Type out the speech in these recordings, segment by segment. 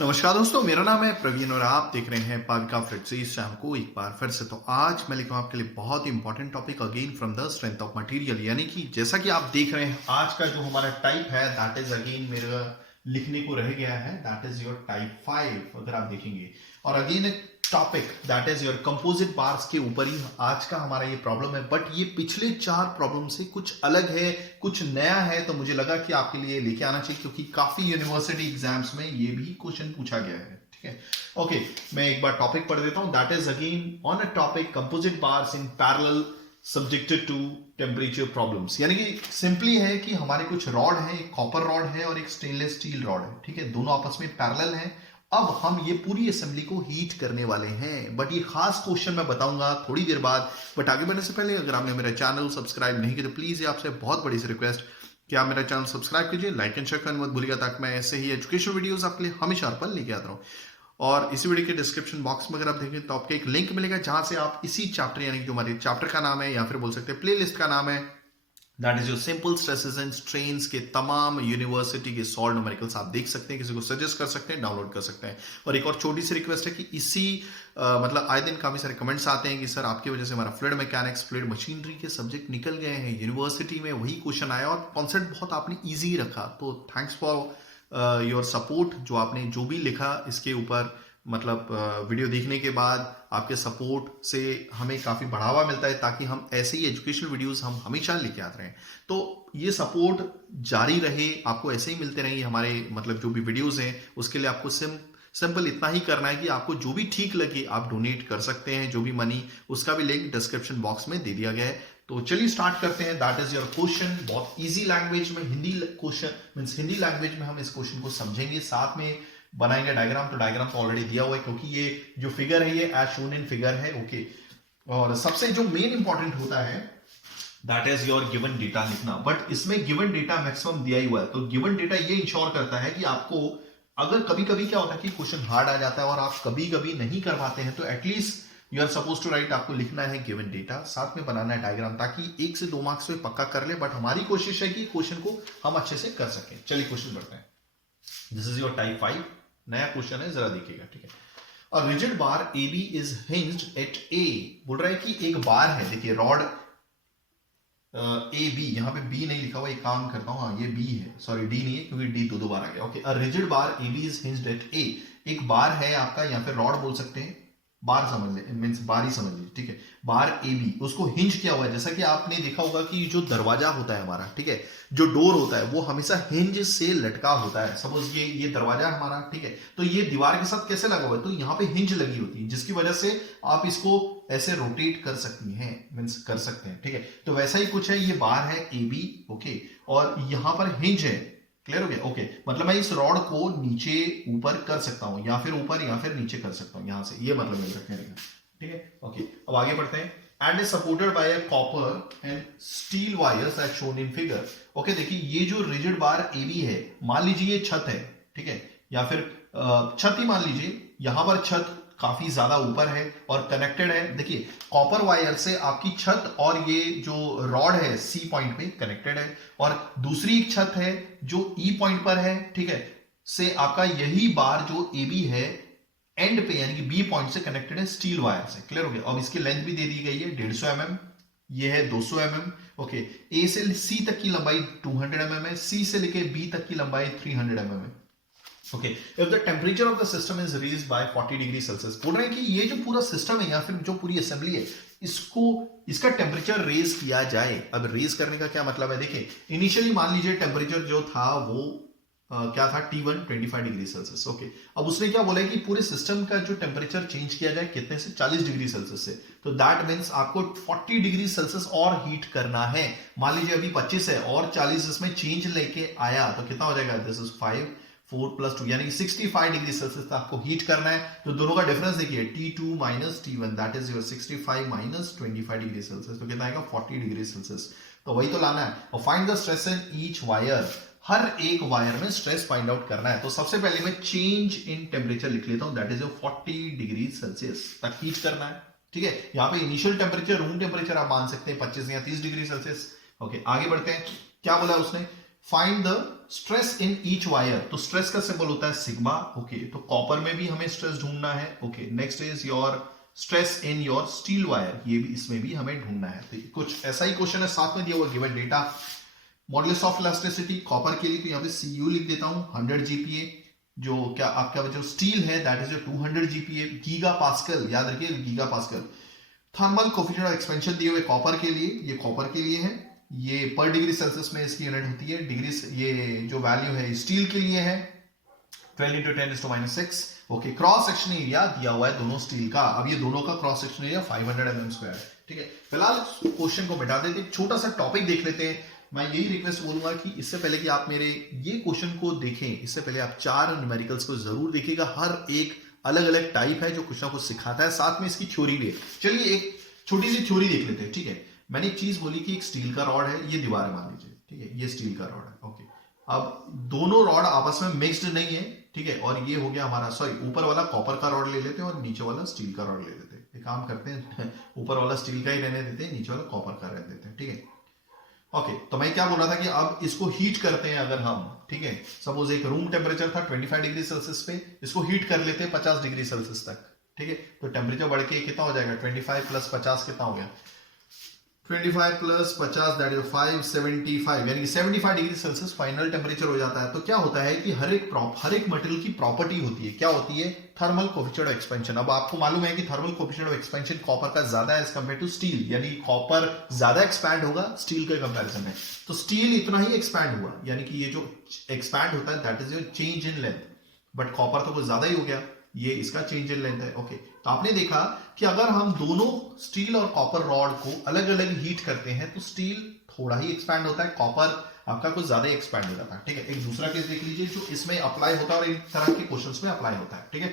नमस्कार दोस्तों, मेरा नाम है प्रवीण और आप देख रहे हैं पाविका फ्लिट्स इस चैनल को एक बार फिर से। तो आज मैं लेकर आपके लिए बहुत ही important topic again from the strength of material, यानी कि जैसा कि आप देख रहे हैं आज का जो हमारा टाइप है दैट इज अगेन मेरा लिखने को रह गया है, दैट इज योर टाइप 5 अगर आप देखेंगे। और अगेन एक topic that is your composite bars के ऊपर ही आज का हमारा ये प्रॉब्लम है, बट ये पिछले 4 प्रॉब्लम से कुछ अलग है, कुछ नया है। तो मुझे लगा कि आपके लिए लेके आना चाहिए क्योंकि काफी यूनिवर्सिटी एग्जाम्स में ये भी क्वेश्चन पूछा गया है। ठीक है, ओके, मैं एक बार टॉपिक पढ़ देता हूं। That is again on a topic composite bars in parallel subjected to temperature problems. यानी कि सिंपली है कि हमारे कुछ रॉड है, एक कॉपर रॉड है और एक स्टेनलेस स्टील रॉड है। ठीक है, दोनों आपस में पैरेलल हैं। अब हम ये पूरी असेंबली को हीट करने वाले हैं, बट ये खास क्वेश्चन मैं बताऊंगा थोड़ी देर बाद। बट आगे बढ़ने से पहले अगर आपने मेरा चैनल सब्सक्राइब नहीं किया तो प्लीज ये आपसे बहुत बड़ी सी रिक्वेस्ट कि आप मेरा चैनल सब्सक्राइब कीजिए, लाइक एंड शेयर करना मत भूलिएगा, ताकि मैं ऐसे ही एजुकेशन वीडियोस आपके लिए हमेशा हर पल लेके आता रहूं। और इसी वीडियो के डिस्क्रिप्शन बॉक्स में अगर आप देखें तो आपको एक लिंक मिलेगा जहां से आप इसी चैप्टर, यानी कि जो हमारे चैप्टर का नाम है या फिर बोल सकते हैं प्लेलिस्ट का नाम है, that is your simple stresses and strains के तमाम यूनिवर्सिटी के सॉल्व न्यूमेरिकल्स आप देख सकते हैं, किसी को सजेस्ट कर सकते हैं, डाउनलोड कर सकते हैं। और एक और छोटी सी रिक्वेस्ट है कि इसी मतलब आए दिन काफी सारे कमेंट्स आते हैं कि सर आपकी वजह से हमारा फ्लूइड मैकेनिक्स, फ्लूइड मशीनरी के सब्जेक्ट निकल गए हैं, यूनिवर्सिटी में वही क्वेश्चन आया और कॉन्सेप्ट बहुत आपने ईजी रखा। तो थैंक्स फॉर योर सपोर्ट, जो आपने जो भी लिखा इसके ऊपर, मतलब वीडियो देखने के बाद आपके सपोर्ट से हमें काफी बढ़ावा मिलता है, ताकि हम ऐसे ही एजुकेशनल वीडियोस हम हमेशा लेके आते रहें। तो ये सपोर्ट जारी रहे, आपको ऐसे ही मिलते रहेंगे हमारे मतलब जो भी वीडियोस हैं। उसके लिए आपको सिंपल इतना ही करना है कि आपको जो भी ठीक लगे आप डोनेट कर सकते हैं, जो भी मनी, उसका भी लिंक डिस्क्रिप्शन बॉक्स में दे दिया गया है। तो चलिए स्टार्ट करते हैं। दैट इज योर क्वेश्चन, बहुत इजी लैंग्वेज में, Hindi question means Hindi language में हम इस क्वेश्चन को समझेंगे, साथ में बनाएंगे डायग्राम। तो डायग्राम तो ऑलरेडी दिया हुआ है क्योंकि ये जो फिगर है ये एज शोन इन फिगर है। ओके, और सबसे जो मेन इंपॉर्टेंट होता है that is your given data लिखना। बट इसमें गिवन डेटा मैक्सिमम दिया ही हुआ है, तो गिवन डेटा ये इंश्योर करता है कि आपको अगर कभी कभी क्या होता है कि क्वेश्चन हार्ड आ जाता है और आप कभी कभी नहीं कर पाते हैं, तो at least you are suppose to write, आपको लिखना है गिवन डेटा, साथ में बनाना है डायग्राम, ताकि 1 से 2 मार्क्स में पक्का कर ले। बट हमारी कोशिश है कि क्वेश्चन को हम अच्छे से कर सकें। चलिए क्वेश्चन बढ़ते हैं। दिस इज योर टाइप 5, नया क्वेश्चन है, जरा देखिएगा। ठीक है, और rigid bar A B is hinged at A. बोल रहा है कि एक बार है, देखिए रॉड ए बी, यहां पे बी नहीं लिखा हुआ, एक काम करता हूं, हाँ ये बी है, सॉरी डी नहीं है क्योंकि डी दो बार आ गया। Okay, a rigid bar A B is hinged at A. एक बार है आपका, या फिर रॉड बोल सकते हैं, बार समझ ले, मीन्स बार ही समझ लीजिए। ठीक है, बार ए बी, उसको हिंज किया हुआ है। जैसा कि आपने देखा होगा कि जो दरवाजा होता है हमारा, ठीक है, जो डोर होता है वो हमेशा हिंज से लटका होता है। सपोज ये दरवाजा है हमारा, ठीक है, तो ये दीवार के साथ कैसे लगा हुआ है, तो यहाँ पे हिंज लगी होती है, जिसकी वजह से आप इसको ऐसे रोटेट कर सकती हैं, मीन्स कर सकते हैं। ठीक है, तो वैसा ही कुछ है, ये बार है ए बी। ओके, और यहां पर हिंज है। क्लियर हो गया? ओके, मतलब मैं इस रॉड को नीचे ऊपर कर सकता हूं, या फिर ऊपर या फिर नीचे कर सकता हूं, यहां से, ये मतलब मिल सकते हैं। ठीक है, ओके, अब आगे बढ़ते हैं। And is supported by a copper and steel wires as shown in figure. Okay, देखिए ये जो रिजिड बार ए बी है, मान लीजिए ये छत है, ठीक है, या फिर छत ही मान लीजिए, यहां पर छत काफी ज्यादा ऊपर है और कनेक्टेड है। देखिए कॉपर वायर से आपकी छत और ये जो रॉड है सी पॉइंट पे कनेक्टेड है, और दूसरी एक छत है जो ई पॉइंट पर है, ठीक है, से आपका यही बार जो ए बी है एंड पे यानी कि बी पॉइंट से कनेक्टेड है स्टील वायर से। क्लियर हो गया? अब इसकी लेंथ भी दे दी गई है 150 mm, ये है 200 mm। ओके, ए से सी तक की लंबाई 200 mm है, सी से लेके बी तक की लंबाई 300 mm है। Okay, if the temperature of the system is raised bye 40 degree Celsius. बोल रहे हैं कि ये जो पूरा सिस्टम है या फिर जो पूरी असेंबली है, इसका टेम्परेचर रेज किया जाए। अब रेज करने का क्या मतलब है, देखिए इनिशियली मान लीजिए टेम्परेचर जो था वो क्या था, T1 25 डिग्री सेल्सियस। ओके, अब उसने क्या बोला है कि पूरे सिस्टम का जो टेम्परेचर चेंज किया जाए कितने से, 40 डिग्री सेल्सियस से। तो दैट मीन्स आपको 40 डिग्री सेल्सियस और हीट करना है। मान लीजिए अभी 25 है और 40 इसमें चेंज लेके आया तो कितना हो जाएगा, दिस इज 5 4 + 2 यानी कि 65 डिग्री सेल्सियस तक आपको हीट करना है। तो दोनों का डिफरेंस देखिए, T2 - T1 that is your 65 - 25 degree Celsius, तो कितना आएगा 40 डिग्री सेल्सियस। तो वही तो लाना है। और find the stress in each wire, हर एक वायर में स्ट्रेस फाइंड आउट करना है। तो सबसे पहले मैं चेंज इन टेम्परेचर लिख लेता हूं, दैट इज 40 डिग्री सेल्सियस तक हीट करना है। ठीक है, यहां पे इनिशियल टेम्परेचर, रूम टेम्परेचर आप मान सकते हैं 25 या 30 डिग्री सेल्सियस। ओके, आगे बढ़ते हैं। क्या बोला उसने, find the stress in each wire, तो स्ट्रेस का सिंबल होता है सिग्मा। ओके, तो कॉपर में भी हमें स्ट्रेस ढूंढना है। Okay, next is your stress in your steel wire, ये भी इसमें भी हमें ढूंढना है। तो कुछ ऐसा ही क्वेश्चन है, साथ में दिया हुआ given data. Modulus of elasticity copper के लिए तो यहाँ पे सीयू लिख देता हूं 100 जीपीए, जो क्या आपका जो स्टील है that is 200 GPA, giga pascal, याद रखिए giga pascal. Thermal coefficient of expansion दिए हुए कॉपर के लिए, ये कॉपर के लिए है, ये पर डिग्री सेल्सियस में इसकी यूनिट होती है। डिग्री, ये जो वैल्यू है स्टील के लिए है 12 × 10⁻⁶। ओके, क्रॉस सेक्शन एरिया दिया हुआ है दोनों स्टील का। अब ये दोनों का क्रॉस सेक्शन एरिया 500 mm² है। ठीक है, फिलहाल क्वेश्चन को मिटा देते, छोटा सा टॉपिक देख लेते हैं। मैं यही रिक्वेस्ट बोलूंगा कि इससे पहले कि आप मेरे ये क्वेश्चन को देखें, इससे पहले आप 4 न्यूमेरिकल्स को जरूर देखिएगा। हर एक अलग अलग टाइप है जो कुछ ना कुछ सिखाता है, साथ में इसकी थ्योरी भी है। चलिए एक छोटी सी थ्योरी देख लेते हैं। ठीक है, मैंने एक चीज बोली कि एक स्टील का रॉड है, ये दीवार है मान लीजिए। ठीक है, ये स्टील का रॉड है। ओके, अब दोनों रॉड आपस में मिक्स्ड नहीं है। ठीक है, और ये हो गया हमारा, सॉरी, ऊपर वाला कॉपर का रॉड ले लेते हैं और नीचे वाला स्टील का रॉड ले लेते हैं। एक काम करते हैं ऊपर वाला स्टील का ही रहने देते हैं, नीचे वाला कॉपर का रहने देते हैं। ठीक है, ओके, तो मैं क्या बोल रहा था कि अब इसको हीट करते हैं अगर हम। ठीक है, सपोज एक रूम टेम्परेचर था 25 डिग्री सेल्सियस पे, इसको हीट कर लेते हैं 50 डिग्री सेल्सियस तक। ठीक है, तो टेम्परेचर बढ़ के कितना हो जाएगा, 25 + 50 कितना हो गया, 25 + 50 दैट इज 575, यानी कि 75 डिग्री सेल्सियस फाइनल टेम्परेचर हो जाता है। तो क्या होता है कि हर एक मटेरियल की प्रॉपर्टी होती है, क्या होती है, थर्मल कोफिशिएंट ऑफ एक्सपेंशन। अब आपको मालूम है कि thermal coefficient of expansion copper का ज्यादा है एज कंपेयर टू स्टील, यानी कॉपर ज्यादा एक्सपैंड होगा स्टील के कंपैरिजन में। तो स्टील इतना ही एक्सपैंड हुआ, यानी कि ये जो एक्सपैंड होता है that is your change in length, but copper तो कुछ ज्यादा ही हो गया, ये इसका चेंज इन लेंथ है। ओके, तो आपने देखा कि अगर हम दोनों स्टील और कॉपर रॉड को अलग अलग हीट करते हैं तो स्टील थोड़ा ही एक्सपैंड होता है, कॉपर आपका कुछ ज्यादा एक्सपैंड हो जाता है। ठीक है, एक दूसरा केस देख लीजिए जो इसमें अप्लाई होता है और इन तरह के क्वेश्चंस में अप्लाई होता है। ठीक है,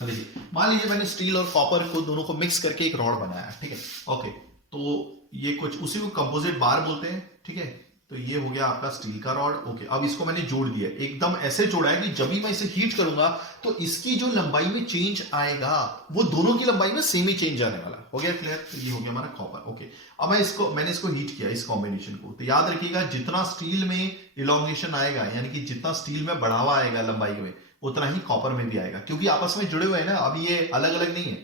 देखिए मान लीजिए मैंने स्टील और कॉपर को दोनों को मिक्स करके एक रॉड बनाया। ठीक है, ओके, तो ये कुछ उसी को कंपोजिट बार बोलते हैं। ठीक है, तो ये हो गया आपका स्टील का रॉड। ओके, अब इसको मैंने जोड़ दिया, एकदम ऐसे जोड़ा है कि जब भी मैं इसे हीट करूंगा तो इसकी जो लंबाई में चेंज आएगा वो दोनों की लंबाई में सेम ही चेंज आने वाला। हो गया क्लियर? तो ये हो गया हमारा कॉपर। ओके, अब मैंने इसको हीट किया इस कॉम्बिनेशन को, तो याद रखिएगा जितना स्टील में इलोंगेशन आएगा, यानी कि जितना स्टील में बढ़ावा आएगा लंबाई में, उतना ही कॉपर में भी आएगा, क्योंकि आपस में जुड़े हुए हैं ना। अब ये अलग अलग नहीं है।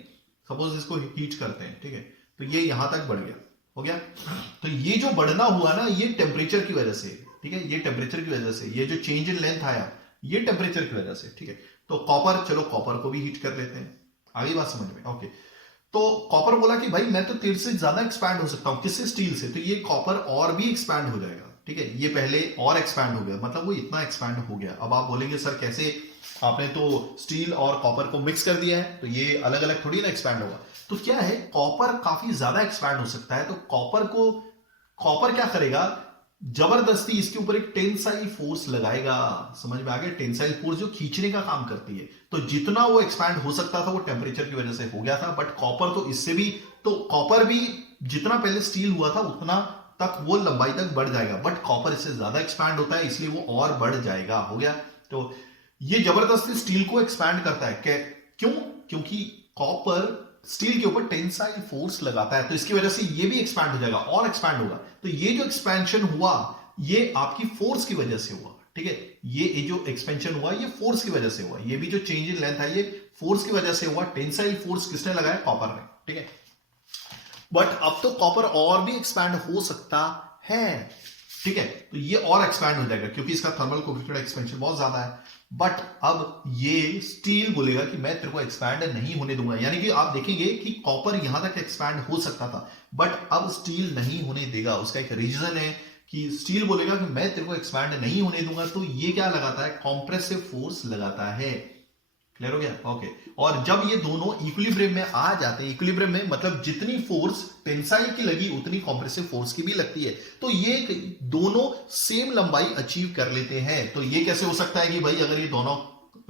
सपोज इसको हीट करते हैं, ठीक है, तो ये यहां तक बढ़ गया, हो गया। तो ये जो बढ़ना हुआ ना, ये टेम्परेचर की वजह से, ठीक है, ये टेम्परेचर की वजह से, ये जो चेंज इन लेंथ आया ये टेम्परेचर की वजह से। ठीक है, तो कॉपर, चलो कॉपर को भी हीट कर लेते हैं, आगे बात समझ में। ओके, तो कॉपर बोला कि भाई मैं तो तेरे से ज्यादा एक्सपैंड हो सकता हूं, किससे, स्टील से, तो ये कॉपर और भी एक्सपैंड हो जाएगा। ठीक है, ये पहले और एक्सपैंड हो गया, मतलब वो इतना एक्सपैंड हो गया। अब आप बोलेंगे सर कैसे, आपने तो स्टील और कॉपर को मिक्स कर दिया है, तो ये अलग अलग थोड़ी ना एक्सपैंड होगा। तो क्या है, कॉपर काफी ज्यादा एक्सपैंड हो सकता है, तो कॉपर क्या करेगा, जबरदस्ती इसके ऊपर एक टेंसाइल फोर्स लगाएगा। समझ में आ गया, टेंसाइल फोर्स जो खींचने का काम करती है। तो जितना वो एक्सपैंड हो सकता था वो टेम्परेचर की वजह से हो गया था, बट कॉपर तो इससे भी, तो कॉपर भी जितना पहले स्टील हुआ था उतना तक वो लंबाई तक बढ़ जाएगा, बट कॉपर इससे ज्यादा एक्सपैंड होता है, इसलिए वो और बढ़ जाएगा। हो गया, तो ये जबरदस्ती स्टील को एक्सपैंड करता है। क्यों? क्योंकि कॉपर स्टील के ऊपर टेंसाइल फोर्स लगाता है, तो इसकी वजह से ये भी एक्सपैंड हो जाएगा और एक्सपैंड होगा। तो ये जो एक्सपेंशन हुआ ये आपकी फोर्स की वजह से हुआ। ठीक है, ये जो एक्सपेंशन हुआ ये फोर्स की वजह से हुआ, ये भी जो चेंज इन लेंथ है ये फोर्स की वजह से हुआ। टेंसाइल फोर्स किसने लगाया, कॉपर ने। ठीक है, बट अब तो कॉपर और भी एक्सपैंड हो सकता है। ठीक है, तो ये और एक्सपैंड हो जाएगा क्योंकि इसका थर्मल कोएफिशिएंट एक्सपेंशन बहुत ज्यादा है। बट अब ये स्टील बोलेगा कि मैं तेरे को एक्सपैंड नहीं होने दूंगा, यानी कि आप देखेंगे कि कॉपर यहां तक एक्सपैंड हो सकता था, बट अब स्टील नहीं होने देगा। उसका एक रीजन है कि स्टील बोलेगा कि मैं तेरे को एक्सपैंड नहीं होने दूंगा, तो ये क्या लगाता है, कॉम्प्रेसिव फोर्स लगाता है। क्लियर हो गया? ओके, और जब ये दोनों इक्विलिब्रियम में आ जाते हैं, इक्विलिब्रियम में मतलब जितनी फोर्स टेंसाइल की लगी उतनी कॉम्प्रेसिव फोर्स की भी लगती है, तो ये दोनों सेम लंबाई अचीव कर लेते हैं। तो ये कैसे हो सकता है कि भाई अगर ये दोनों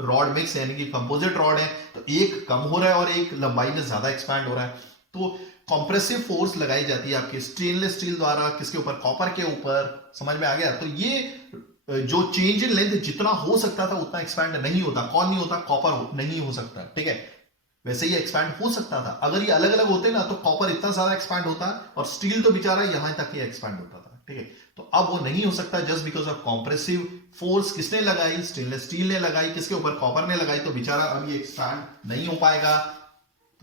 रॉड मिक्स यानी कि कंपोजिट रॉड है, तो एक कम हो रहा है और एक लंबाई में ज्यादा एक्सपैंड हो रहा है, तो कॉम्प्रेसिव फोर्स लगाई जाती है आपके स्टेनलेस स्टील द्वारा, किसके ऊपर, कॉपर के ऊपर। समझ में आ गया? तो ये जो चेंज इन लेंथ जितना हो सकता था उतना एक्सपैंड नहीं होता। कौन नहीं होता, कॉपर नहीं हो सकता। ठीक है, वैसे ही एक्सपैंड हो सकता था, अगर ये अलग अलग होते ना तो कॉपर इतना ज्यादा एक्सपैंड होता और स्टील तो बेचारा यहां तक ही एक्सपैंड होता था। ठीक है, तो अब वो नहीं हो सकता just because of compressive force किसने लगाई, स्टेनलेस स्टील ने लगाई, किसके ऊपर, कॉपर ने लगाई, तो बेचारा अब ये एक्सपैंड नहीं हो पाएगा,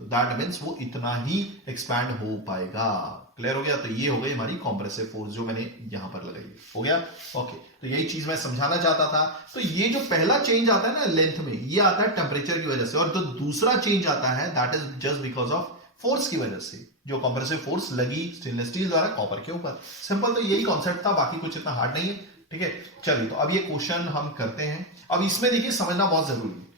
तो दैट मीन्स वो इतना ही एक्सपैंड हो पाएगा। क्लियर हो गया? तो ये हो गई हमारी कॉम्प्रेसिव फोर्स जो मैंने यहां पर लगाई। हो गया? ओके, तो यही चीज मैं समझाना चाहता था। तो ये जो पहला चेंज आता है ना लेंथ में, ये आता है टेम्परेचर की वजह से, और जो दूसरा चेंज आता है that is just because of force की वजह से, जो कॉम्प्रेसिव फोर्स लगी स्टेनलेस स्टील द्वारा कॉपर के ऊपर। सिंपल, तो यही कॉन्सेप्ट था, बाकी कुछ इतना हार्ड नहीं है। ठीक है, चलिए तो अब ये क्वेश्चन हम करते हैं। अब इसमें देखिए समझना बहुत जरूरी है।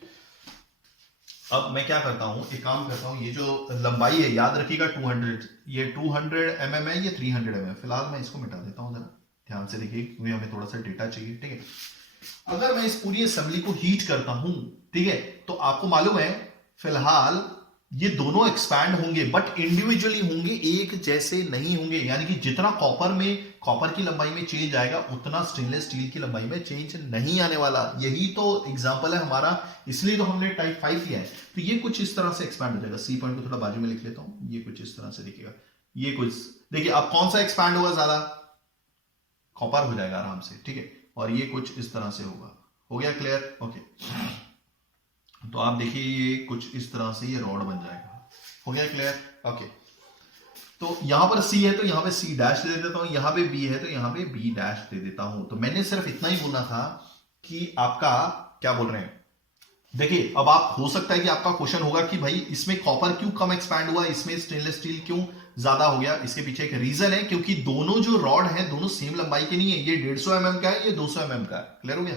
अब मैं क्या करता हूं, एक काम करता हूं, ये जो लंबाई है याद रखिएगा 200, ये 200 mm है, ये 300 mm। फिलहाल मैं इसको मिटा देता हूं, जरा ध्यान से देखिए क्योंकि हमें थोड़ा सा डेटा चाहिए। ठीक है, अगर मैं इस पूरी असेंबली को हीट करता हूं, ठीक है, तो आपको मालूम है फिलहाल ये दोनों एक्सपैंड होंगे बट इंडिविजुअली होंगे, एक जैसे नहीं होंगे। यानी कि जितना कॉपर की लंबाई में चेंज आएगा उतना स्टेनलेस स्टील की लंबाई में चेंज नहीं आने वाला। यही तो एग्जांपल है हमारा, इसलिए तो हमने टाइप 5 किया है। तो ये कुछ इस तरह से एक्सपैंड हो जाएगा। सी पॉइंट को थोड़ा बाजू में लिख लेता हूं, ये कुछ इस तरह से दिखेगा। ये कुछ देखिए, अब कौन सा एक्सपैंड होगा ज्यादा, कॉपर हो जाएगा आराम से। ठीक है, और ये कुछ इस तरह से होगा। हो गया क्लियर? ओके, तो आप देखिए ये कुछ इस तरह से ये रॉड बन जाएगा। हो गया क्लियर? ओके, तो यहां पर C है तो यहां पे C डैश दे देता हूं, यहां पे B है तो यहां पे B डैश दे देता हूं। तो मैंने सिर्फ इतना ही बोलना था कि आपका क्या बोल रहे हैं। देखिए अब आप, हो सकता है कि आपका क्वेश्चन होगा कि भाई इसमें कॉपर क्यों कम एक्सपैंड हुआ, इसमें स्टेनलेस स्टील क्यों ज्यादा हो गया। इसके पीछे एक रीजन है, क्योंकि दोनों जो रॉड है दोनों सेम लंबाई के नहीं है। ये 150 mm का है, ये 200 mm का है। क्लियर हो गया?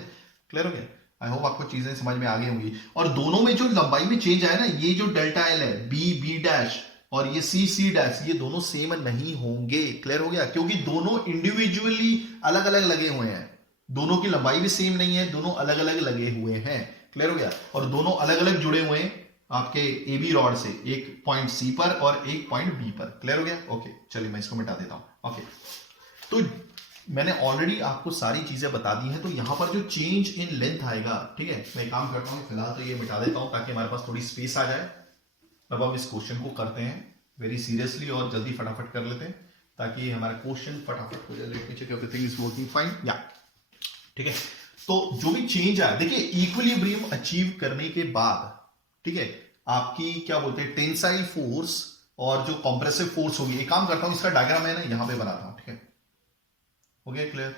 क्लियर हो गया? आई होप आपको चीजें समझ में आ गई होंगी। और दोनों में जो लंबाई में चेंज आया ना, ये जो डेल्टा एल है, बी डैश, और ये सी डैश, ये दोनों सेम नहीं होंगे। क्लियर हो गया? क्योंकि दोनों इंडिविजुअली अलग अलग लगे हुए हैं, दोनों की लंबाई भी सेम नहीं है, दोनों अलग अलग लगे हुए हैं। क्लियर हो गया? और दोनों अलग अलग जुड़े हुए हैं आपके ए बी रॉड से, एक पॉइंट सी पर और एक पॉइंट बी पर। क्लियर हो गया? ओके, चलिए मैं इसको मिटा देता हूं। ओके, तो मैंने ऑलरेडी आपको सारी चीजें बता दी हैं। तो यहां पर जो चेंज इन लेंथ आएगा, ठीक है, मैं काम करता हूं फिलहाल तो ये मिटा देता हूं ताकि हमारे पास थोड़ी स्पेस आ जाए। अब हम इस क्वेश्चन को करते हैं वेरी सीरियसली और जल्दी फटाफट कर लेते हैं ताकि हमारा क्वेश्चन फटाफट हो जाए। Let me check everything is working fine. या ठीक है, तो जो भी चेंज आया, देखिए इक्विलिब्रियम अचीव करने के बाद, ठीक है, आपकी क्या बोलते हैं टेंसाइल फोर्स और जो कंप्रेसिव फोर्स होगी। एक काम करता हूं, इसका डायग्राम है ना यहां पे बनाता हूं। ठीक है, हो गया क्लियर?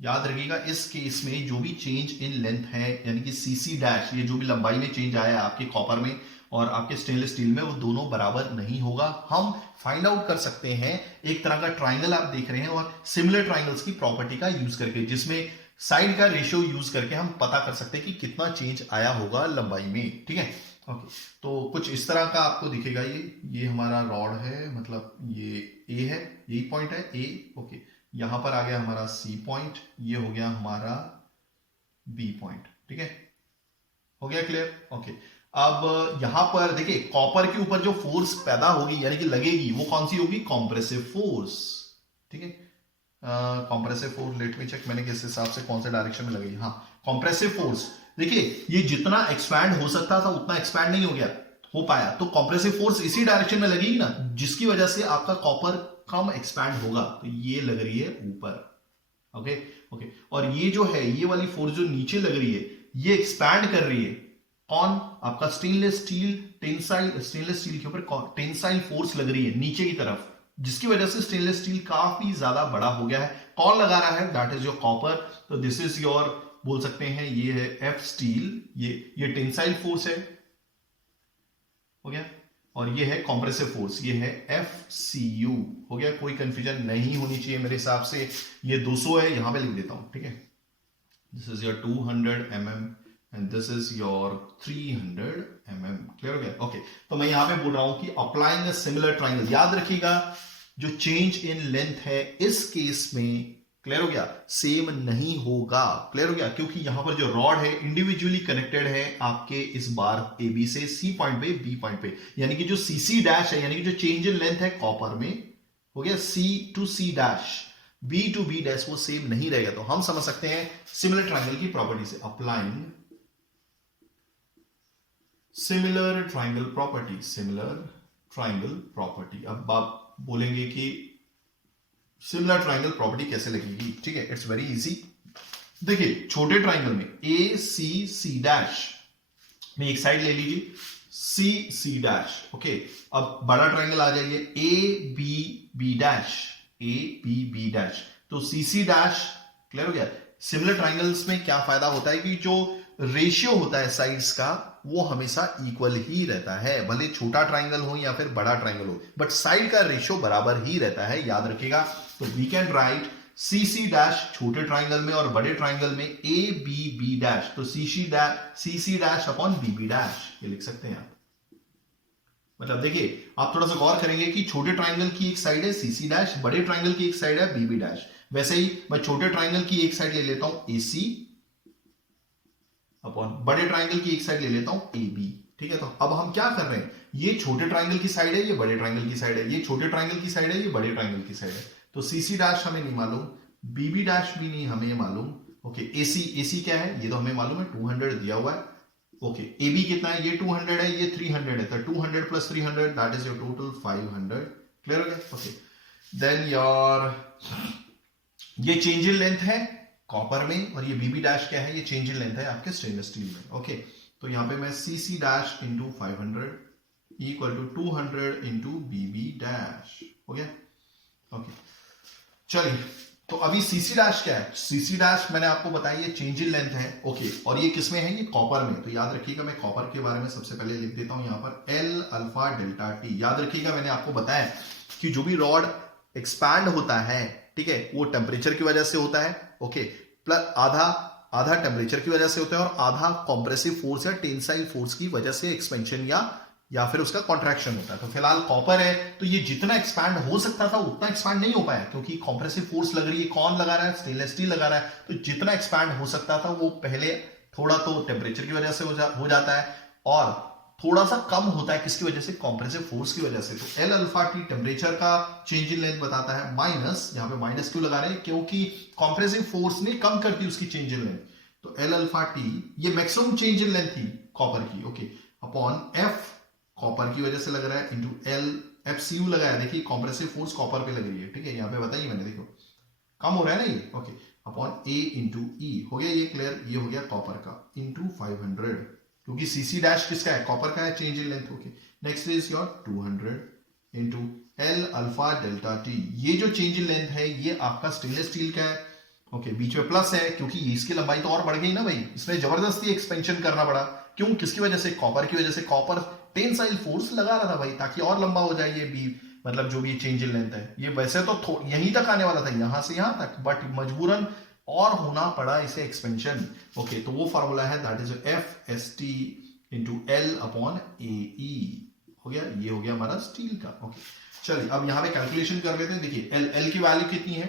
याद रखिएगा इस केस में जो भी चेंज इन लेंथ है, यानी कि सीसी डैश, ये जो भी लंबाई में चेंज आया आपके कॉपर में और आपके स्टेनलेस स्टील में, वो दोनों बराबर नहीं होगा। हम फाइंड आउट कर सकते हैं एक तरह का ट्राइंगल आप देख रहे हैं, और सिमिलर ट्राइंगल्स की प्रॉपर्टी का यूज करके, जिसमें साइड का रेशियो यूज करके हम पता कर सकते हैं कि कितना चेंज आया होगा लंबाई में। ठीक है, ओके, तो कुछ इस तरह का आपको दिखेगा। ये हमारा रॉड है, मतलब ये ए है, यही पॉइंट है ए। ओके, यहां पर आ गया हमारा सी पॉइंट, ये हो गया हमारा बी पॉइंट। ठीक है, हो गया क्लियर? ओके, अब यहां पर देखिए कॉपर के ऊपर जो फोर्स पैदा होगी यानी कि लगेगी, वो कौन सी होगी? Compressive force. ठीक है, compressive force, let me check मैंने किस हिसाब से कौन से डायरेक्शन में लगेगी। हाँ, कॉम्प्रेसिव फोर्स। देखिए ये जितना एक्सपैंड हो सकता था उतना एक्सपैंड नहीं हो पाया, तो कॉम्प्रेसिव फोर्स इसी डायरेक्शन में लगेगी ना, जिसकी वजह से आपका कॉपर कम एक्सपैंड होगा। तो ये लग रही है ऊपर। ओके ओके, और ये जो है, ये वाली फोर्स जो नीचे लग रही है, ये एक्सपैंड कर रही है। कौन? आपका स्टेनलेस स्टील, स्टेनलेस स्टील के ऊपर टेंसाइल फोर्स लग रही है नीचे की तरफ, जिसकी वजह से स्टेनलेस स्टील काफी ज्यादा बड़ा हो गया है। कौन लगा रहा है? That is your copper. तो दिस इज योर, बोल सकते हैं ये है एफ स्टील, ये टेंसाइल फोर्स है। हो गया? और ये है कॉम्प्रेसिव फोर्स, ये है FCU। हो गया? कोई कंफ्यूजन नहीं होनी चाहिए मेरे हिसाब से। ये 200 है, यहां पे लिख देता हूं। ठीक है, this is your 200 mm and this is your 300 mm। Clear हो गया? ओके, तो मैं यहां पे बोल रहा हूं कि अप्लाइंग अ सिमिलर ट्राइंगल, याद रखिएगा जो चेंज इन लेंथ है इस केस में, क्लियर हो गया, सेम नहीं होगा। क्लियर हो गया? क्योंकि यहां पर जो रॉड है इंडिविजुअली कनेक्टेड है आपके इस बार ए बी से सी पॉइंट पे बी पॉइंट पे, यानी कि जो सीसी डैश है, यानी कि जो चेंज इन लेंथ है कॉपर में, हो गया, C to C dash, B to B dash, वो सेम नहीं रहेगा। तो हम समझ सकते हैं सिमिलर ट्राइंगल की प्रॉपर्टी से, applying similar triangle property, similar triangle property. अब आप बोलेंगे कि सिमिलर ट्राइंगल प्रॉपर्टी कैसे लगेगी, ठीक है, इट्स वेरी इजी। देखिए छोटे ट्राइंगल में ए सी सी डैश में एक साइड ले लीजिए, सी सी डैश, ओके। अब बड़ा ट्राइंगल आ जाइए, A B B dash, A B B dash, तो सी सी डैश, क्लियर हो गया। सिमिलर ट्राइंगल्स में क्या फायदा होता है कि जो रेशियो होता है साइड्स का वो हमेशा इक्वल ही रहता है, भले छोटा ट्राइंगल हो या फिर बड़ा ट्राइंगल हो, बट साइड का रेशियो बराबर ही रहता है, याद रखिएगा। तो we can write C C dash छोटे ट्राइंगल में और बड़े ट्राइंगल में ए बी बी डैश, तो C C dash upon B B dash, ये लिख सकते हैं आप। मतलब देखिए आप थोड़ा सा गौर करेंगे कि छोटे ट्राइंगल की एक साइड है सी सी डैश, बड़े ट्राइंगल की एक साइड है बी बी डैश। वैसे ही मैं छोटे ट्राइंगल की एक साइड ले लेता हूं ए सी अपॉन बड़े ट्राइंगल की एक साइड ले लेता हूं ए बी, ठीक है। तो अब हम क्या कर रहे हैं, ये छोटे ट्राइंगल की साइड है, ये बड़े ट्राइंगल की साइड है, ये छोटे ट्राइंगल की साइड है, ये बड़े ट्राइंगल की साइड है। तो सी सी डैश हमें नहीं मालूम, बी बी डैश भी नहीं हमें मालूम, ओके। ए सी क्या है ये तो हमें मालूम है, 200 दिया हुआ है, ओके। ए बी कितना है, ये 200 है, ये 300 है, तो 200 plus 300 that is your total 500, clear हो गया, ओके। देन योर ये चेंज इन लेंथ है कॉपर में, और ये बीबी डैश क्या है, ये चेंज इन लेंथ है आपके स्टेनलेस स्टील में, ओके। तो यहां पे मैं C C dash into 500 equal to 200 into BB dash, हो गया, ओके। चलिए तो अभी सीसी डैश क्या है, सीसी डैश मैंने आपको बताया ये चेंज इन लेंथ है, ओके। और ये किसमें है, ये कॉपर में। तो याद रखिएगा मैं कॉपर के बारे में सबसे पहले लिख देता हूं यहां पर एल अल्फा डेल्टा टी। याद रखिएगा मैंने आपको बताया कि जो भी रॉड एक्सपैंड होता है, ठीक है, वो टेम्परेचर की वजह से होता है, ओके। प्लस आधा टेम्परेचर की वजह से होता है और आधा कॉम्प्रेसिव फोर्स या टेंसाइल फोर्स की वजह से एक्सपेंशन या फिर उसका कॉन्ट्रैक्शन होता है। तो फिलहाल कॉपर है तो ये जितना एक्सपैंड हो सकता था उतना एक्सपैंड नहीं हो पाया, क्योंकि कॉम्प्रेसिव फोर्स लग रही है, कौन लगा रहा है, स्टेनलेस स्टील लगा रहा है। तो जितना एक्सपैंड हो सकता था वो पहले थोड़ा तो टेम्परेचर की वजह से हो जाता है, और थोड़ा सा कम होता है किसकी वजह से, कॉम्प्रेसिव फोर्स की वजह से। तो एल अल्फा टी टेम्परेचर का चेंज इन लेंथ बताता है, माइनस, यहां पे माइनस क्यों लगा रहे हैं, क्योंकि कॉम्प्रेसिव फोर्स ने कम कर दी उसकी चेंज इन लेंथ। तो एल अल्फा टी ये मैक्सिमम चेंज इन लेंथ थी कॉपर की, ओके, अपॉन एफ कॉपर की वजह से लग रहा है into L F C U लगाया, देखिए कॉम्प्रेसिव फोर्स कॉपर पे लग रही है, ठीक है, यहाँ पे बताइए मैंने, देखो कम हो रहा है ना ये, ओके, अपॉन ए इंटू ई, हो गया ये क्लियर, ये हो गया कॉपर का इंटू 500, क्योंकि सीसी डैश किसका है, कॉपर का है, change in length, okay. Next is your 200 into L alpha delta T, ये जो चेंज इन लेंथ है ये आपका स्टेनलेस स्टील का है, ओके। बीच में प्लस है क्योंकि इसकी लंबाई तो और बढ़ गई ना भाई, इसमें जबरदस्ती एक्सपेंशन करना पड़ा, क्यों, किसकी वजह से, कॉपर की वजह से। कॉपर टेंसाइल फोर्स लगा रहा था भाई ताकि और लंबा हो जाए ये बी, मतलब जो भी चेंज इन लेंथ है, ये वैसे तो यहीं तक आने वाला था, यहां से यहां तक, बट मजबूरन और होना पड़ा इसे एक्सपेंशन, ओके। तो वो फॉर्मूला है that is F S T into L upon A E, हो गया, ये हो गया हमारा स्टील का, ओके। चलिए अब यहां पे कैलकुलेशन कर लेते हैं, देखिए एल एल की वैल्यू कितनी है,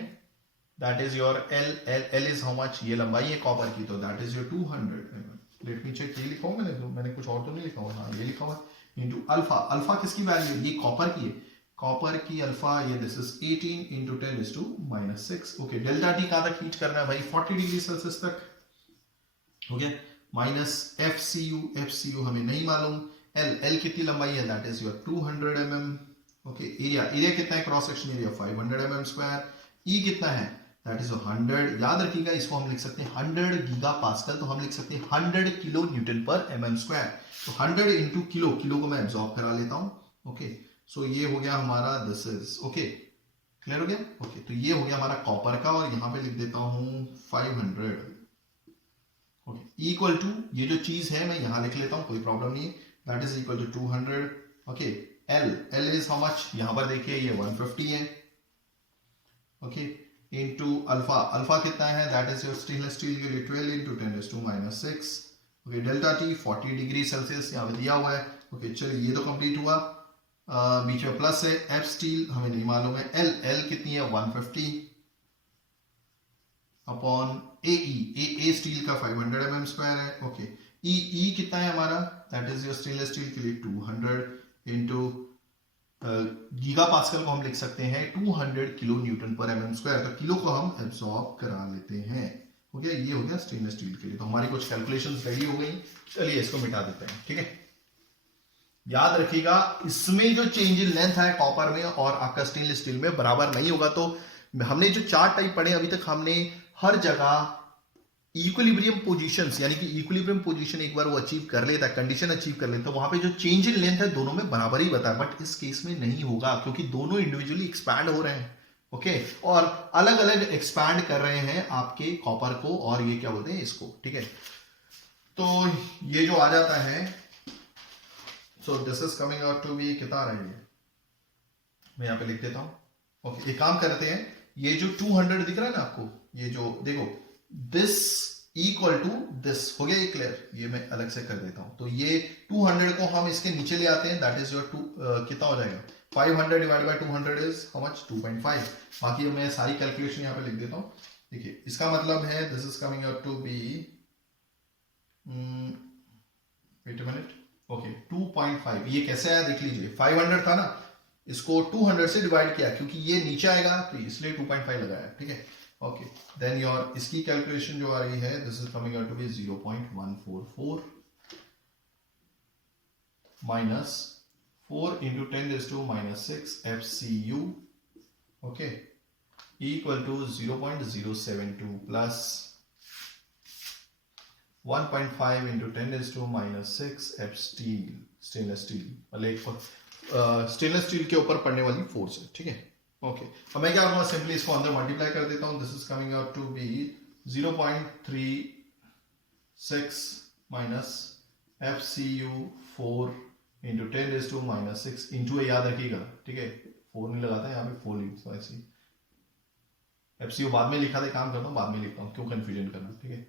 that is your L L L is how much, ये लंबाई है कॉपर की, तो that is your 200, let me check, ये लिखा हुआ मैंने कुछ और तो नहीं लिखा हुआ, हाँ ये लिखा हुआ इंटू अल्फा, अल्फा किसकी वैल्यू है, ये कॉपर की है, कॉपर की अल्फा, ये this is 18 into 10 is to -6, okay. Delta T कहां तक हीट करना है भाई, 40 डिग्री सेल्सियस तक, हो गया, माइनस एफ सी यू हमें नहीं मालूम, एल एल कितनी लंबाई है, that is your 200 mm, okay. Area कितना है, cross section area 500 mm square, E कितना है, दैट इज 100, याद रखिएगा इसको हम लिख सकते हैं 100 गीगा पास्कल, तो हम लिख सकते हैं 100 किलो न्यूटन पर mm स्क्वायर। तो 100 इंटू किलो, किलो को मैं एब्जॉर्ब करा लेता हूं, ओके। सो ये हो गया हमारा, दिस इज, ओके, क्लियर हो गया, ओके। तो ये हो गया हमारा कॉपर का, और यहां पे लिख देता हूं 500, ओके, इक्वल टू, ये जो चीज है मैं यहां लिख लेता हूं, कोई प्रॉब्लम नहीं है, that is equal to 200, okay. L is how much, यहां पर देखिए ये 150 है, ओके, इंटू अल्फा, अल्फा कितना है, that is your stainless steel के लिए 12 into 10 is to -6, okay. Delta T 40 degree Celsius यहाँ पे दिया हुआ है, ओके। चलिए ये तो कंप्लीट हुआ, बीच में प्लस है, एफ स्टील हमें नहीं मालूम है, एल एल कितनी है 150 अपॉन ए स्टील का 500 mm स्क्वायर है, ओके। ई कितना है हमारा, that is your stainless steel के लिए 200 इंटू गीगा पास्कल को हम लिख सकते हैं 200 किलो न्यूटन पर mm स्क्वायर, तो किलो को हम एब्सॉर्ब करा लेते हैं, हो गया, ये हो गया स्टेनलेस स्टील के लिए। तो हमारी कुछ कैलकुलेशंस रेडी हो गई, चलिए इसको मिटा देते हैं, ठीक है। याद रखिएगा इसमें जो चेंज इन लेंथ है कॉपर में और आपका स्टेनलेस स्टील में बराबर नहीं होगा, तो हमने जो 4 टाइप पढ़े अभी तक, हमने हर जगह इक्विलिब्रियम पोजीशंस, यानी कि इक्विलिब्रियम पोजीशन एक बार वो अचीव कर लेता है, कंडीशन अचीव कर लेता है, वहां पे जो चेंज इन लेंथ है दोनों में बराबर ही बताया। बट इस केस में नहीं होगा क्योंकि दोनों इंडिविजुअली एक्सपैंड हो रहे हैं। ओके, और अलग अलग एक्सपैंड कर रहे हैं आपके कॉपर को और ये क्या बोलते हैं इसको। ठीक है, तो ये जो आ जाता है, so this is coming out to be, कितना आ रहा है ये, मैं यहां पे लिख देता हूं। ओके, एक काम करते हैं, ये जो 200 दिख रहा है ना आपको, ये जो देखो दिस इक्वल टू दिस, हो गया ये क्लियर, ये मैं अलग से कर देता हूं। तो ये 200 को हम इसके नीचे ले आते हैं, दैट इज योर कितना हो जाएगा, 500 divide by 200 is how much, 2.5। बाकी मैं सारी कैलकुलेशन यहां पे लिख देता हूं। देखिए इसका मतलब है this is coming out to be, wait a minute, okay 2.5। ये कैसे आया देख लीजिए, 500 था ना, इसको 200 से डिवाइड किया क्योंकि ये नीचे आएगा तो इसलिए 2.5 लगाया। ठीक है, ओके, देन योर इसकी कैलकुलेशन जो आ रही है, this is coming out to be 0.144 minus 4 into 10⁻⁻6 FCU, okay, equal to 0.072 plus 1.5 into 10⁻⁶ F steel, stainless steel, मतलब स्टेनलेस स्टील के ऊपर पड़ने वाली फोर्स है। ठीक है, ओके, अब मैं क्या करूंगा, सिंपली इसको अंदर मल्टीप्लाई कर देता हूं। This is coming out to be 0.36 minus FCU 4 into 10⁻⁶ into, याद रखिएगा। ठीक है, 4 नहीं लगाता यहाँ पे, 4 लिखता ऐसे, FCU बाद में लिखा था, काम करता हूँ बाद में लिखता हूँ, क्यों कंफ्यूजन करना। ठीक है,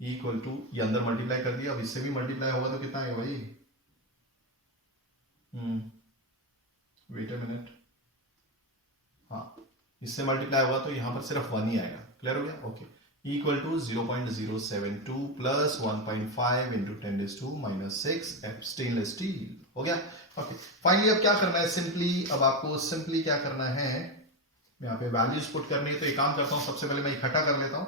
इक्वल टू, ये अंदर मल्टीप्लाई कर दिया, अब इससे भी मल्टीप्लाई होगा तो कितना आएगा भाई, वेट अ मिनट, हाँ इससे मल्टीप्लाई होगा तो यहां पर सिर्फ 1 ही आएगा। क्लियर हो गया, okay, equal to 0.072 plus 1.5 into 10⁻⁻6 F stainless steel, हो गया। ओके, फाइनली अब क्या करना है, सिंपली अब आपको सिंपली क्या करना है, यहाँ पे वैल्यूज पुट करनी है। तो एक काम करता हूं, सबसे पहले मैं इकट्ठा कर लेता हूं,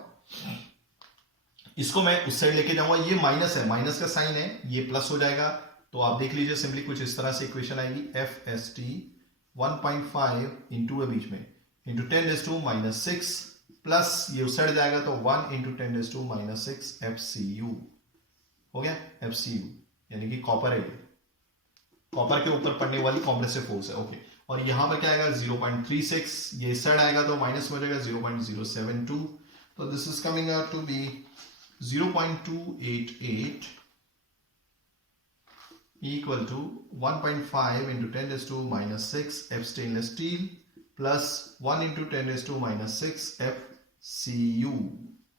इसको मैं उस साइड लेके जाऊंगा, ये माइनस है, माइनस का साइन है, ये प्लस हो जाएगा। तो आप देख लीजिए सिंपली कुछ इस तरह से इक्वेशन आएगी, FST 1.5 इंटू है बीच में, इंटू 10⁻⁻6 प्लस ये उस साइड जाएगा तो 1 इंटू 10⁻⁻6 FCU, हो गया FCU, यानी कि कॉपर है, कॉपर के ऊपर पड़ने वाली कॉम्प्रेसिव फोर्स है। ओके, और यहां पर क्या आएगा 0.36, ये इस साइड आएगा तो माइनस में हो जाएगा 0.072, तो this is coming out to be 0.288 equal to 1.5 into 10⁻⁻6 F stainless steel plus 1 into 10⁻⁻6 FCU,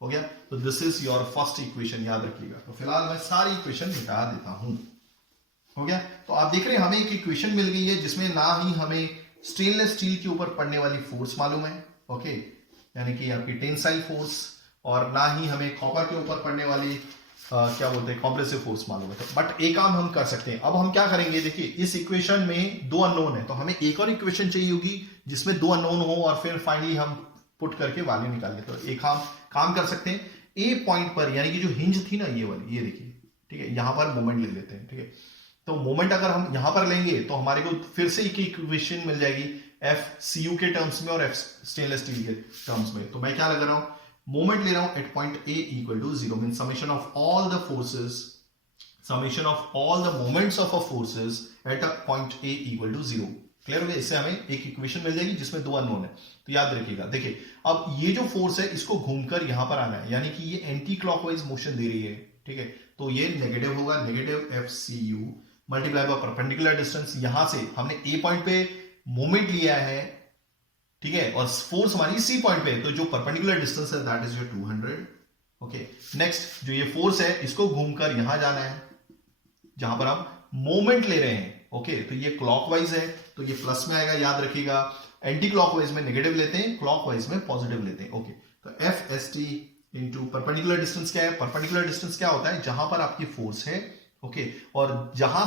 हो गया। तो this is your first equation, याद रखिएगा। तो फिलहाल मैं सारी इक्वेशन मिटा देता हूं, हो गया। तो आप देख रहे हैं हमें एक इक्वेशन मिल गई है जिसमें ना ही हमें स्टेनलेस स्टील के ऊपर पड़ने वाली फोर्स मालूम है, ओके, यानी कि आपकी टेंसाइल फोर्स, और ना ही हमें कॉपर के ऊपर पड़ने वाली क्या बोलते हैं कॉम्प्रेसिव फोर्स मालूम है। बट एक काम हम कर सकते हैं, अब हम क्या करेंगे, देखिए इस इक्वेशन में 2 अननोन है, तो हमें एक और इक्वेशन चाहिए होगी जिसमें 2 अननोन हो और फिर फाइनली हम पुट करके वैल्यू निकालेंगे। तो एक हम काम कर सकते हैं, ए पॉइंट पर, यानी कि जो हिंज थी ना ये वाली, ये देखिए, ठीक है, यहां पर मोमेंट ले लेते हैं। ठीक है, तो मोमेंट अगर हम यहां पर लेंगे तो हमारे को फिर से एक इक्वेशन मिल जाएगी FCU के टर्म्स में और F स्टेनलेस स्टील के टर्म्स में। तो मैं क्या लगा रहा हूं, मोमेंट ले रहा हूं at point A equal to 0 mean summation of all the forces, summation of all the moments of a forces at a point A equal to 0। Clear हो गया, इससे हमें एक इक्वेशन मिल जाएगी जिसमें 2 अननोन है। तो याद रखिएगा, देखिए अब ये जो फोर्स है इसको घूमकर यहां पर आना है, यानी कि ये एंटी क्लॉकवाइज मोशन दे रही है। ठीक है, तो ये नेगेटिव होगा, negative FCU multiply by perpendicular distance. यहां से हमने A पॉइंट पे मोमेंट लिया है, ठीक है, और फोर्स हमारी C पॉइंट पे है, तो जो परपेंडिकुलर डिस्टेंस है that is your 200। Okay, next जो ये फोर्स है इसको घूमकर यहां जाना है जहां पर हम मोमेंट ले रहे हैं। ओके, तो ये क्लॉकवाइज है तो ये प्लस में आएगा, याद रखिएगा। एंटी क्लॉकवाइज में नेगेटिव लेते हैं, क्लॉकवाइज में पॉजिटिव लेते हैं। ओके, तो FST इंटू परपेंडिकुलर डिस्टेंस क्या है, परपेंडिकुलर डिस्टेंस क्या होता है, जहां पर आपकी फोर्स है, ओके, और जहां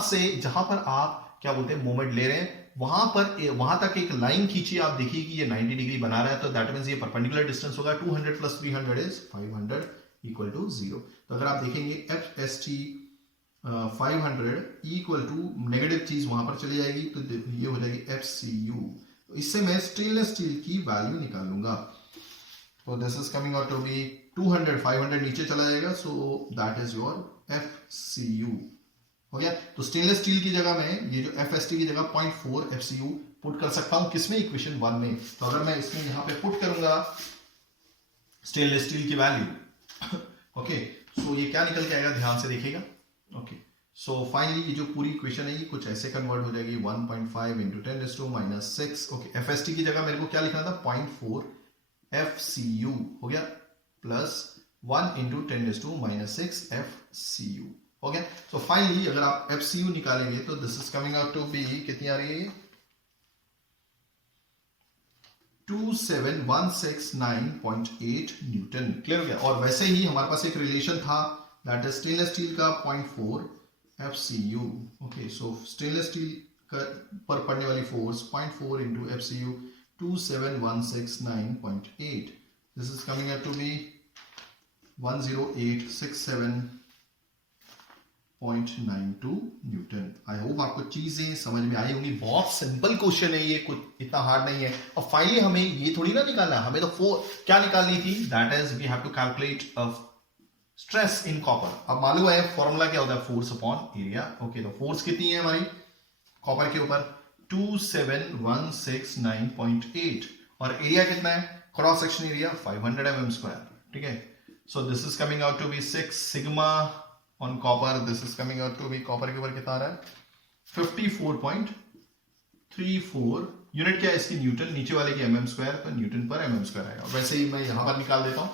पर आप क्या बोलते हैं मोमेंट ले रहे हैं, वहां तक एक लाइन खींचिए, आप देखिए कि ये 90 डिग्री बना रहा है, तो दैट मींस ये परपेंडिकुलर डिस्टेंस होगा 200 प्लस 300 इज 500 इक्वल टू 0। तो अगर आप देखेंगे FST 500 इक्वल टू नेगेटिव चीज वहां पर चली जाएगी, तो ये हो जाएगी FCU तो इससे मैं स्टेनलेस स्टील की वैल्यू निकालूंगा। तो this is coming out to be 200, 500 नीचे चला जाएगा, so that is your FCU। हो गया। तो स्टेनलेस स्टील की जगह में ये जो FST की जगह 0.4 FCU पुट कर सकता हूं किसमें, इक्वेशन 1 में। तो अगर मैं इसमें यहां पे पुट करूंगा स्टेनलेस स्टील की वैल्यू, ओके, सो ये क्या निकल के आएगा, ध्यान से देखिएगा। ओके, सो फाइनली ये जो पूरी इक्वेशन है ये कुछ ऐसे कन्वर्ट हो जाएगी, 1.5 इंटू 10⁻⁻6। ओके, FST की जगह मेरे को क्या लिखना था, 0.4 FCU हो गया, प्लस 1 इंटू 10⁻6 FCU हो गया। सो फाइनली अगर आप FCU निकालेंगे तो this is coming out to be, कितनी आ रही है, 27169.8 न्यूटन। क्लियर हो गया। और वैसे ही हमारे पास एक रिलेशन था, दैट इज स्टेनलेस स्टील का 0.4 FCU। Okay, so stainless steel पर पड़ने वाली force 0.4 into FCU 27169.8, this is coming out to be 10867.92 newton. I hope आपको चीजें समझ में आई होंगी। बहुत सिंपल क्वेश्चन है ये, कुछ इतना हार्ड नहीं है। और फाइनली हमें ये थोड़ी ना निकालना, हमें तो क्या निकालनी थी, that is we have to calculate stress in copper. अब मालूम है फॉर्मूला क्या होता है, फोर्स अपॉन एरिया। ओके, तो फोर्स कितनी है हमारी कॉपर के ऊपर, 27169.8, और एरिया कितना है, क्रॉस सेक्शन एरिया 500 mm²। ठीक है, so this is coming out to be 6 sigma on copper, this is coming out to be, copper के ऊपर कितना आ रहा है, 54.34 यूनिट। क्या है इसकी, न्यूटन, नीचे वाले की mm², तो न्यूटन पर mm² आएगा। वैसे ही मैं यहां पर निकाल देता हूं,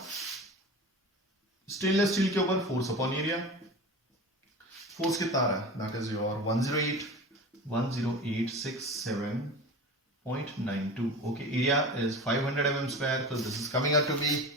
स्टेनलेस स्टील के ऊपर फोर्स अपॉन एरिया, फोर्स कितना आ रहा है, that is your 10867.92। Okay, area is 500 mm², तो this is coming out to be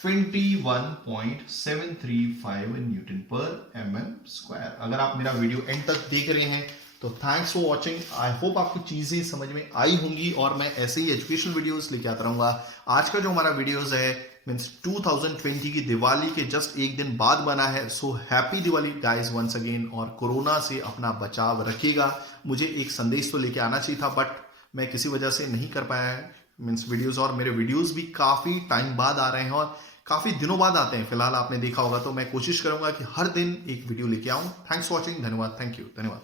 21.735 newton पर mm²। अगर आप मेरा वीडियो एंड तक देख रहे हैं तो thanks for watching. I hope आपको चीजें समझ में आई होंगी, और मैं ऐसे ही एजुकेशनल वीडियोस लेके आता रहूंगा। आज का जो हमारा वीडियोस है मीन्स 2020 की दिवाली के जस्ट एक दिन बाद बना है। So happy Diwali guys once again, और कोरोना से अपना बचाव रखिएगा। मुझे एक संदेश तो लेके आना चाहिए था, बट मैं किसी वजह से नहीं कर पाया है मीन्स वीडियोस, और मेरे वीडियोस भी काफी टाइम बाद आ रहे हैं और काफी दिनों बाद आते हैं, फिलहाल आपने देखा होगा। तो मैं कोशिश करूंगा कि हर दिन एक वीडियो लेके आऊं। थैंक्स फॉर वॉचिंग, धन्यवाद, थैंक यू, धन्यवाद।